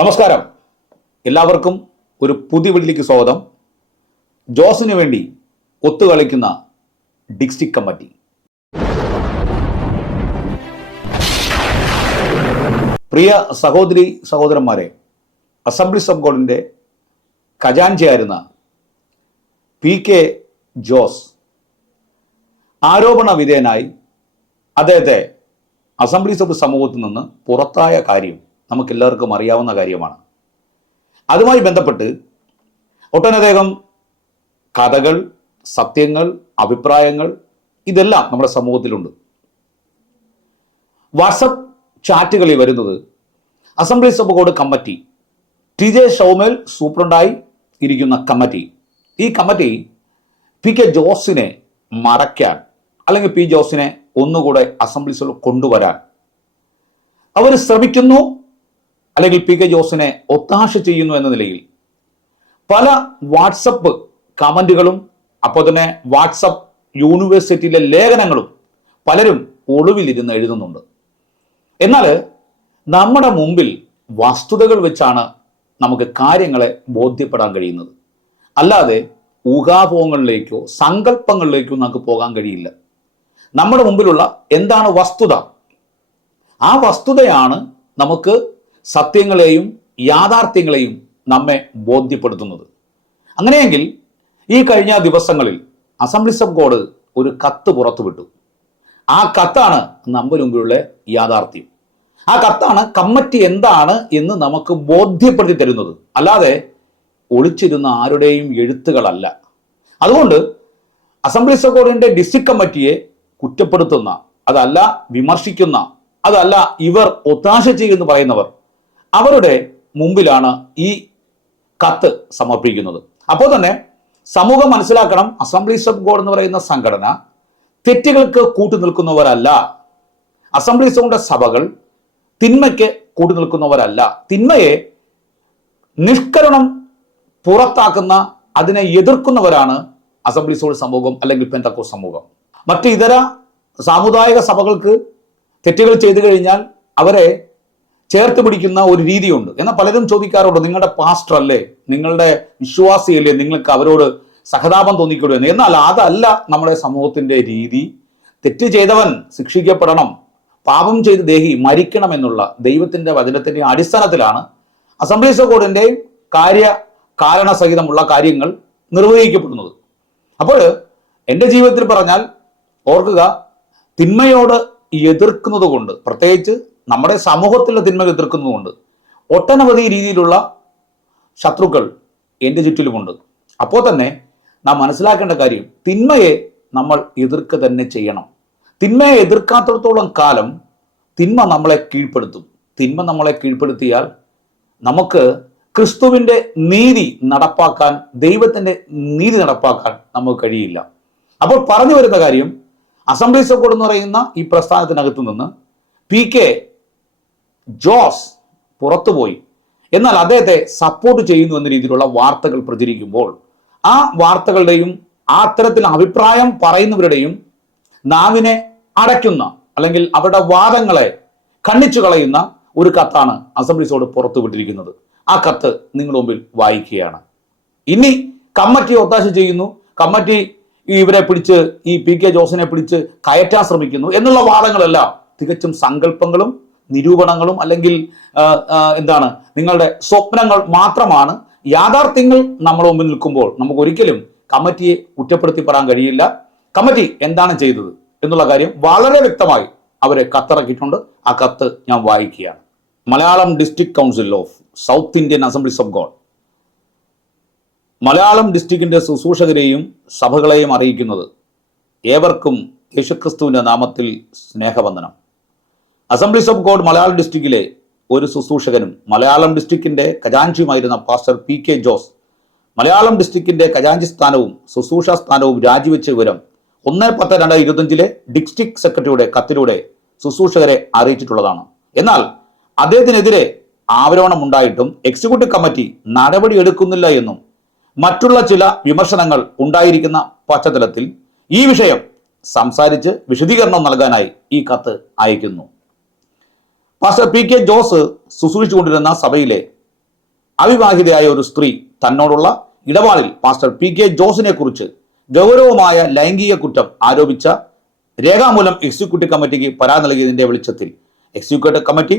നമസ്കാരം. എല്ലാവർക്കും ഒരു പുതിയ വീട്ടിലേക്ക് സ്വാഗതം. ജോസിന് വേണ്ടി ഒത്തുകളിക്കുന്ന ഡിസ്ട്രിക്ട് കമ്മിറ്റി. പ്രിയ സഹോദരി സഹോദരന്മാരെ അസംബ്ലി സബ് ഗോഡിന്റെ ഖജാൻജിയായിരുന്ന പി കെ ജോസ് ആരോപണ വിധേയനായി അദ്ദേഹത്തെ അസംബ്ലി സബ് സമൂഹത്തിൽ നിന്ന് പുറത്തായ കാര്യം നമുക്കെല്ലാവർക്കും അറിയാവുന്ന കാര്യമാണ്. അതുമായി ബന്ധപ്പെട്ട് ഒട്ടനേകം കഥകൾ സത്യങ്ങൾ അഭിപ്രായങ്ങൾ ഇതെല്ലാം നമ്മുടെ സമൂഹത്തിലുണ്ട്. വാട്സപ്പ് ചാറ്റുകളിൽ വരുന്നത് assemblies of God committee T J ഷൗമേൽ സൂപ്രണ്ടായി ഇരിക്കുന്ന കമ്മിറ്റി. ഈ കമ്മിറ്റി പി കെ ജോസിനെ മറയ്ക്കാൻ അല്ലെങ്കിൽ പി ജോസിനെ ഒന്നുകൂടെ അസംബ്ലീസിൽ കൊണ്ടുവരാൻ അവർ ശ്രമിക്കുന്നു. അല്ലെങ്കിൽ പി കെ ജോസിനെ ഒത്താശ ചെയ്യുന്നു എന്ന നിലയിൽ പല വാട്സപ്പ് കമന്റുകളും അപ്പോൾ തന്നെ വാട്സപ്പ് യൂണിവേഴ്സിറ്റിയിലെ ലേഖനങ്ങളും പലരും ഒളിവിലിരുന്ന് എഴുതുന്നുണ്ട്. എന്നാൽ നമ്മുടെ മുമ്പിൽ വസ്തുതകൾ വെച്ചാണ് നമുക്ക് കാര്യങ്ങളെ ബോധ്യപ്പെടാൻ കഴിയുന്നത്. അല്ലാതെ ഊഹാഭോഹങ്ങളിലേക്കോ സങ്കല്പങ്ങളിലേക്കോ നമുക്ക് പോകാൻ കഴിയില്ല. നമ്മുടെ മുമ്പിലുള്ള എന്താണ് വസ്തുത? ആ വസ്തുതയാണ് നമുക്ക് സത്യങ്ങളെയും യാഥാർത്ഥ്യങ്ങളെയും നമ്മെ ബോധ്യപ്പെടുത്തുന്നത്. അങ്ങനെയെങ്കിൽ ഈ കഴിഞ്ഞ ദിവസങ്ങളിൽ അസംബ്ലീസ് ഓഫ് ഗോഡ് ഒരു കത്ത് പുറത്തുവിട്ടു. ആ കത്താണ് നമ്മുടെ മുമ്പിലുള്ള യാഥാർത്ഥ്യം. ആ കത്താണ് കമ്മിറ്റി എന്താണ് എന്ന് നമുക്ക് ബോധ്യപ്പെടുത്തി തരുന്നത്. അല്ലാതെ ഒളിച്ചിരുന്ന ആരുടെയും എഴുത്തുകളല്ല. അതുകൊണ്ട് അസംബ്ലീസ് ഓഫ് ഗോഡിന്റെ ഡിസ്ട്രിക്ട് കമ്മിറ്റിയെ കുറ്റപ്പെടുത്തുന്ന അതല്ല വിമർശിക്കുന്ന അതല്ല ഇവർ ഒത്താശ ചെയ്യുമെന്ന് പറയുന്നവർ അവരുടെ മുമ്പിലാണ് ഈ കത്ത് സമർപ്പിക്കുന്നത്. അപ്പോൾ തന്നെ സമൂഹം മനസ്സിലാക്കണം അസംബ്ലീസ് ഓഫ് ഗോഡ് എന്ന് പറയുന്ന സംഘടന തെറ്റുകൾക്ക് കൂട്ടു നിൽക്കുന്നവരല്ല അസംബ്ലീസ് ഓഫ് സഭകൾ തിന്മയ്ക്ക് കൂട്ടു നിൽക്കുന്നവരല്ല തിന്മയെ നിഷ്കരണം പുറത്താക്കുന്ന അതിനെ എതിർക്കുന്നവരാണ് അസംബ്ലീസ് ഓഫ് സമൂഹം അല്ലെങ്കിൽ പെന്തക്കോ സമൂഹം. മറ്റ് ഇതര സാമുദായിക സഭകൾക്ക് തെറ്റുകൾ ചെയ്തു കഴിഞ്ഞാൽ അവരെ ചേർത്ത് പിടിക്കുന്ന ഒരു രീതിയുണ്ട്. എന്നാൽ പലരും ചോദിക്കാറുണ്ട് നിങ്ങളുടെ പാസ്റ്റർ അല്ലേ? നിങ്ങളുടെ വിശ്വാസിയല്ലേ? നിങ്ങൾക്ക് അവരോട് സഹതാപം തോന്നിക്കൂടെ? എന്ന്. എന്നാൽ അതല്ല നമ്മുടെ സമൂഹത്തിന്റെ രീതി. തെറ്റ് ചെയ്തവൻ ശിക്ഷിക്കപ്പെടണം പാപം ചെയ്ത് ദേഹി മരിക്കണം എന്നുള്ള ദൈവത്തിന്റെ വചനത്തിന്റെ അടിസ്ഥാനത്തിലാണ് അസംബ്ലീസ് ഓഫ് ഗോഡിന്റെ കാര്യ കാരണസഹിതമുള്ള കാര്യങ്ങൾ നിർവഹിക്കപ്പെടുന്നത്. അപ്പോൾ എന്റെ ജീവിതത്തിൽ പറഞ്ഞാൽ ഓർക്കുക തിന്മയോട് എതിർക്കുന്നത് കൊണ്ട് പ്രത്യേകിച്ച് നമ്മുടെ സമൂഹത്തിലെ തിന്മ എതിർക്കുന്നതുകൊണ്ട് ഒട്ടനവധി രീതിയിലുള്ള ശത്രുക്കൾ എന്റെ ചുറ്റിലുമുണ്ട്. അപ്പോൾ തന്നെ നാം മനസ്സിലാക്കേണ്ട കാര്യം തിന്മയെ നമ്മൾ എതിർക്കുക തന്നെ ചെയ്യണം. തിന്മയെ എതിർക്കാത്തിടത്തോളം കാലം തിന്മ നമ്മളെ കീഴ്പ്പെടുത്തും. തിന്മ നമ്മളെ കീഴ്പ്പെടുത്തിയാൽ നമുക്ക് ക്രിസ്തുവിന്റെ നീതി നടപ്പാക്കാൻ ദൈവത്തിന്റെ നീതി നടപ്പാക്കാൻ നമുക്ക് കഴിയില്ല. അപ്പോൾ പറഞ്ഞു വരുന്ന കാര്യം അസംബ്ലീസ് ഗോഡ് എന്ന് പറയുന്ന ഈ പ്രസ്ഥാനത്തിനകത്ത് നിന്ന് പി കെ ജോസ് പുറത്തുപോയി. എന്നാൽ അദ്ദേഹത്തെ സപ്പോർട്ട് ചെയ്യുന്നു എന്ന രീതിയിലുള്ള വാർത്തകൾ പ്രചരിക്കുമ്പോൾ ആ വാർത്തകളുടെയും ആ അത്തരത്തിൽ അഭിപ്രായം പറയുന്നവരുടെയും നാവിനെ അടയ്ക്കുന്ന അല്ലെങ്കിൽ അവരുടെ വാദങ്ങളെ ഖണ്ഡിച്ചു കളയുന്ന ഒരു കത്താണ് അസംബ്ലീസോട് പുറത്തുവിട്ടിരിക്കുന്നത് ആ കത്ത് നിങ്ങളുടെ മുമ്പിൽ വായിക്കുകയാണ്. ഇനി കമ്മിറ്റി ഒത്താശ ചെയ്യുന്നു. കമ്മിറ്റി ഇവരെ പിടിച്ച് ഈ പി കെ ജോസിനെ പിടിച്ച് കയറ്റാൻ ശ്രമിക്കുന്നു എന്നുള്ള വാദങ്ങളെല്ലാം തികച്ചും സങ്കല്പങ്ങളും നിരൂപണങ്ങളും അല്ലെങ്കിൽ എന്താണ് നിങ്ങളുടെ സ്വപ്നങ്ങൾ മാത്രമാണ് യാഥാർത്ഥ്യങ്ങൾ നമ്മുടെ മുമ്പിൽ നിൽക്കുമ്പോൾ നമുക്ക് ഒരിക്കലും കമ്മിറ്റിയെ കുറ്റപ്പെടുത്തി പറയാൻ കഴിയില്ല. കമ്മിറ്റി എന്താണ് ചെയ്തത് എന്നുള്ള കാര്യം വളരെ വ്യക്തമായി അവരെ കത്തിറക്കിയിട്ടുണ്ട്. ആ കത്ത് ഞാൻ വായിക്കുകയാണ്. Malayalam District Council of South Indian Assemblies of God Malayalam ഡിസ്ട്രിക്റ്റിന്റെ ശുശ്രൂഷകരെയും സഭകളെയും അറിയിക്കുന്നത് ഏവർക്കും യേശുക്രിസ്തുവിന്റെ നാമത്തിൽ സ്നേഹവന്ദനം. അസംബ്ലീസ് ഓഫ് ഗോഡ് മലയാളം ഡിസ്ട്രിക്റ്റിലെ ഒരു ശുശ്രൂഷകനും മലയാളം ഡിസ്ട്രിക്റ്റിന്റെ ഖജാൻജിയുമായിരുന്ന pastor P K Jose Malayalam ഡിസ്ട്രിക്റ്റിന്റെ ഖജാൻജി സ്ഥാനവും ശുശ്രൂഷ സ്ഥാനവും രാജിവെച്ച വിവരം ഒന്ന് പത്ത് രണ്ടായിരത്തി ഇരുപത്തഞ്ചിലെ ഡിസ്ട്രിക്ട് സെക്രട്ടറിയുടെ കത്തിലൂടെ ശുശ്രൂഷകരെ അറിയിച്ചിട്ടുള്ളതാണ്. എന്നാൽ അദ്ദേഹത്തിനെതിരെ ആരോപണമുണ്ടായിട്ടും എക്സിക്യൂട്ടീവ് കമ്മിറ്റി നടപടി എടുക്കുന്നില്ല എന്നും മറ്റുള്ള ചില വിമർശനങ്ങൾ ഉണ്ടായിരിക്കുന്ന പശ്ചാത്തലത്തിൽ ഈ വിഷയം സംസാരിച്ച് വിശദീകരണം നൽകാനായി ഈ കത്ത് അയക്കുന്നു പാസ്റ്റർ പി കെ ജോസ് ശുശ്രൂഷിച്ചുകൊണ്ടിരുന്ന സഭയിലെ അവിവാഹിതയായ ഒരു സ്ത്രീ തന്നോടുള്ള ഇടപാടിൽ പാസ്റ്റർ പി കെ ജോസിനെ കുറിച്ച് ഗൗരവമായ ലൈംഗിക കുറ്റം ആരോപിച്ച രേഖാമൂലം എക്സിക്യൂട്ടീവ് കമ്മിറ്റിക്ക് പരാതി നൽകിയതിന്റെ വെളിച്ചത്തിൽ എക്സിക്യൂട്ടീവ് കമ്മിറ്റി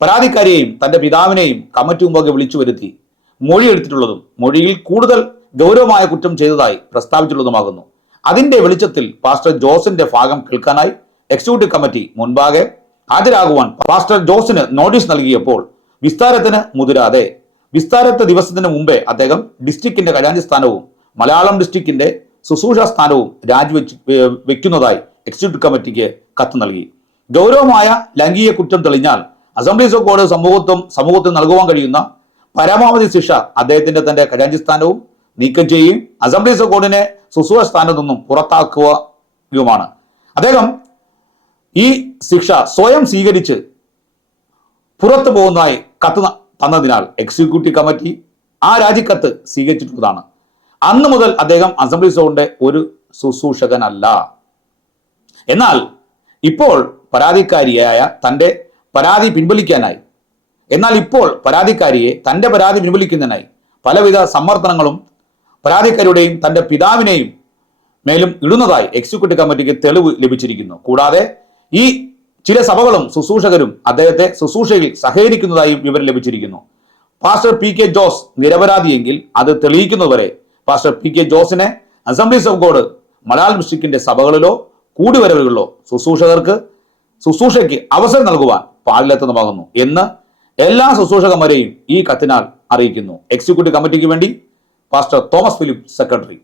പരാതിക്കാരിയെയും തന്റെ പിതാവിനെയും കമ്മിറ്റി മുമ്പാകെ വിളിച്ചു വരുത്തി മൊഴി എടുത്തിട്ടുള്ളതും മൊഴിയിൽ കൂടുതൽ ഗൗരവമായ കുറ്റം ചെയ്തതായി പ്രസ്താവിച്ചിട്ടുള്ളതുമാകുന്നു. അതിന്റെ വെളിച്ചത്തിൽ പാസ്റ്റർ ജോസിന്റെ ഭാഗം കേൾക്കാനായി എക്സിക്യൂട്ടീവ് കമ്മിറ്റി മുൻപാകെ ഹാജരാകുവാൻ പാസ്റ്റർ ജോസിന് നോട്ടീസ് നൽകിയപ്പോൾ വിസ്താരത്തിന് മുതിരാതെ. വിസ്താരത്തെ ദിവസത്തിന് മുമ്പേ അദ്ദേഹം ഡിസ്ട്രിക്റ്റിന്റെ ഖജാഞ്ചി സ്ഥാനവും മലയാളം ഡിസ്ട്രിക്റ്റിന്റെ ശുശ്രൂഷ സ്ഥാനവും രാജിവെച്ച് വെക്കുന്നതായി എക്സിക്യൂട്ടീവ് കമ്മിറ്റിക്ക് കത്ത് നൽകി. ഗൗരവമായ ലൈംഗിക കുറ്റം തെളിഞ്ഞാൽ അസംബ്ലീസ് ഓഫ് ഗോഡ് സമൂഹത്തും സമൂഹത്തിന് നൽകുവാൻ കഴിയുന്ന പരമാവധി ശിക്ഷ അദ്ദേഹത്തിന്റെ തന്റെ ഖജാഞ്ചി സ്ഥാനവും നീക്കം ചെയ്യുകയും അസംബ്ലീസ് ഓഫ് ഗോഡിനെ ശുശ്രൂഷ സ്ഥാനത്തു നിന്നും പുറത്താക്കുകയുമാണ്. അദ്ദേഹം ഈ ശിക്ഷ സ്വയം സ്വീകരിച്ച് പുറത്തു പോകുന്നതായി കത്ത് തന്നതിനാൽ എക്സിക്യൂട്ടീവ് കമ്മിറ്റി ആ രാജിക്കത്ത് സ്വീകരിച്ചിട്ടുള്ളതാണ്. അന്ന് മുതൽ അദ്ദേഹം അസംബ്ലി സോണിന്റെ ഒരു ശുശ്രൂഷകനല്ല. എന്നാൽ ഇപ്പോൾ പരാതിക്കാരിയായ തന്റെ പരാതി പിൻവലിക്കാനായി എന്നാൽ ഇപ്പോൾ പരാതിക്കാരിയെ തന്റെ പരാതി പിൻവലിക്കുന്നതിനായി പലവിധ സമ്മർദ്ദനങ്ങളും പരാതിക്കാരിയുടെയും തന്റെ പിതാവിനെയും മേലും ഇടുന്നതായി എക്സിക്യൂട്ടീവ് കമ്മിറ്റിക്ക് തെളിവ് ലഭിച്ചിരിക്കുന്നു. കൂടാതെ ഈ ചില സഭകളും ശുശ്രൂഷകരും അദ്ദേഹത്തെ ശുശ്രൂഷയിൽ സഹകരിക്കുന്നതായും വിവരം ലഭിച്ചിരിക്കുന്നു. പാസ്റ്റർ പി കെ ജോസ് നിരപരാധിയെങ്കിൽ അത് തെളിയിക്കുന്നതുവരെ പാസ്റ്റർ പി കെ ജോസിനെ അസംബ്ലീസ് ഓഫ് ഗോഡ് മലയാളം മിസ്റ്റിക്കിന്റെ സഭകളിലോ കൂടിവരവുകളിലോ ശുശ്രൂഷകർക്ക് ശുശ്രൂഷയ്ക്ക് അവസരം നൽകുവാൻ പാടില്ലെത്തുന്നതാകുന്നു എന്ന് എല്ലാ ശുശ്രൂഷകന്മാരെയും ഈ കത്തിനാൽ അറിയിക്കുന്നു. എക്സിക്യൂട്ടീവ് കമ്മിറ്റിക്ക് വേണ്ടി പാസ്റ്റർ തോമസ് ഫിലിപ്പ് സെക്രട്ടറി